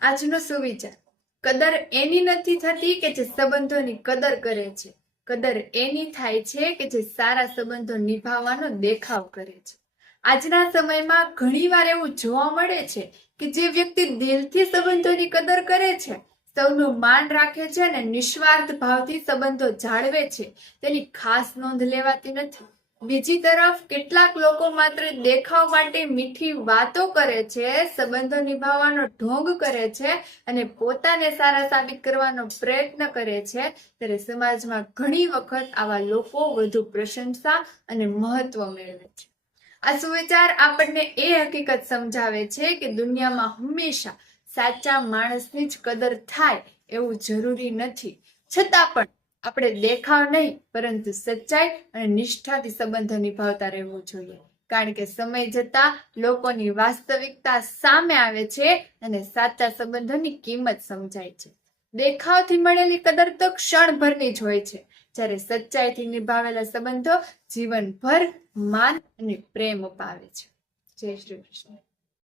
આજનો સુવિચાર: કદર એની નથી થતી કે જે સંબંધોની કદર કરે છે, કદર એની થાય છે કે જે સારા સંબંધો નિભાવવાનો દેખાવ કરે છે. આજના સમયમાં ઘણીવાર એવું જોવા મળે છે કે જે વ્યક્તિ દિલથી સંબંધોની કદર કરે છે, સૌનું માન રાખે છે અને નિસ્વાર્થ ભાવથી સંબંધો જાળવે છે, તેની ખાસ નોંધ લેવાતી નથી. બીજી તરફ કેટલાક લોકો માત્ર દેખાવ માટે મીઠી વાતો કરે છે, સંબંધો નિભાવવાનો ઢોંગ કરે છે અને પોતાને સારા સાબિત કરવાનો પ્રયત્ન કરે છે, ત્યારે સમાજમાં ઘણી વખત આવા લોકો વધુ પ્રશંસા અને મહત્વ મેળવે છે. આ સુવિચાર આપણને એ હકીકત સમજાવે છે કે દુનિયામાં હંમેશા સાચા માણસની જ કદર થાય એવું જરૂરી નથી. છતાં પણ આપણે દેખાવ નહીં પરંતુ સચ્ચાઈ અને નિષ્ઠાથી સંબંધો નિભાવતા રહેવું જોઈએ, કારણ કે સમય જતા લોકોની વાસ્તવિકતા સામે આવે છે અને સાચા સંબંધોની કિંમત સમજાય છે. દેખાવથી મળેલી કદર તો ક્ષણભરની જ હોય છે, જ્યારે સચ્ચાઈથી નિભાવેલા સંબંધો જીવનભર માન અને પ્રેમ અપાવે છે. જય શ્રી કૃષ્ણ.